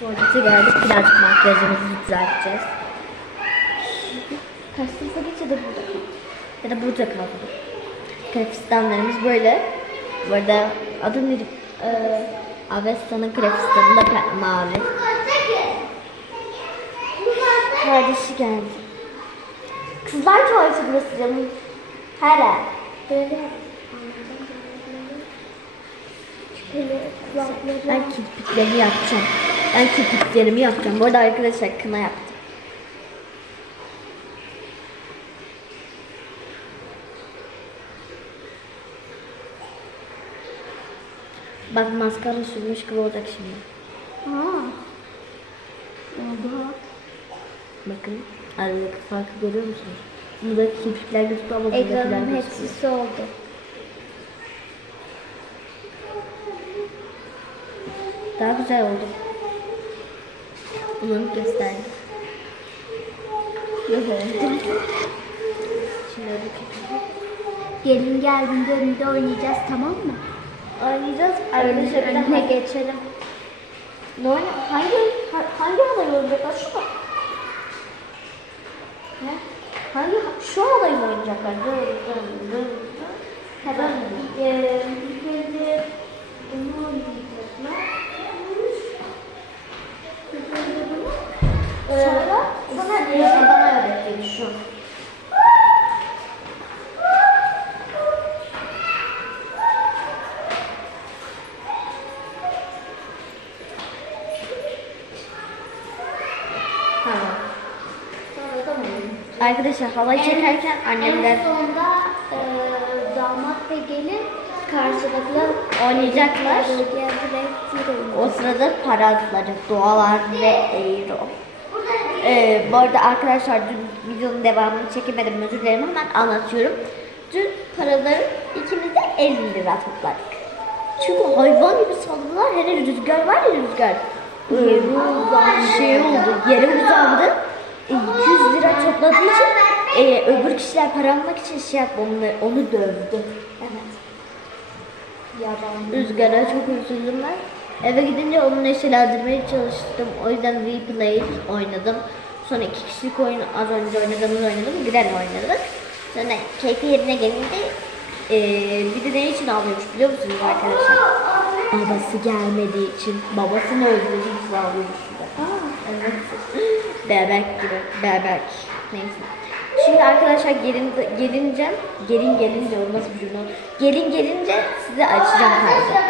Tuvalete geldik. Birazcık makyajımızı düzelteceğiz. Karşımıza geç ya da burada kal. Ya da burada kaldı. Krefistanlarımız böyle. Bu arada adı ne? Ee, Avesta'nın krefistanı da mavi. Kardeşi geldi. Kızlar tuvaleti burası canım. Hele. Böyle ben kirpiklerimi yapacağım. Ben kirpiklerimi yapacağım. Bu arada arkadaşlar kına yaptım. Bak maskara sürmüş gibi olacak şimdi. Aa. Oldu. Bakın aradaki farkı görüyor musunuz? Buradaki kirpikler gözüküyor ama buradakiler Ekranın gözüküyor. hepsi oldu. Daha güzel oldu. Bunu gösterdim. Şimdi öyle kirpik. Gelin geldiğinde önünde oynayacağız tamam mı? Oynayacağız. Arkadaşlar bir dakika. geçelim. Ne oyna? Hangi ha- hangi halay oynayacaklar? Şu mu? Ne? Hangi şu mı oynayacaklar? Dur dur. dur. Tamam. Ee, Tamam. Sonra da bunu. Arkadaşlar halay çekerken annemler En sonunda e, damat ve gelin karşılıklı Oynayacaklar. O sırada para atılacak. Dolar ve euro. Ee, bu arada arkadaşlar dün videonun devamını çekemedim özür dilerim hemen anlatıyorum. Dün paraları ikimiz de 50 lira topladık. Çünkü hayvan gibi salladılar. Hele rüzgar var ya rüzgar. Şey oldu. Yere uzandı. E, 200 lira topladığı için e, öbür kişiler para almak için şey yaptı. Onu, onu dövdü. Evet. Yaban. Rüzgara çok üzüldüm ben. Eve gidince onu neşelendirmeye çalıştım. O yüzden replay oynadım. Sonra iki kişilik oyun az önce oynadığımız oynadım. Giren oynadık. Sonra keyfi yerine gelince eee bir de ne için ağlıyormuş biliyor musunuz arkadaşlar? Babası gelmediği için. Babasını ağlıyormuş. bir de. Evet. Bebek gibi. Bebek. Neyse. Şimdi arkadaşlar gelin, gelince, gelin gelince o nasıl bir cümle? Gelin gelince size açacağım kaydı.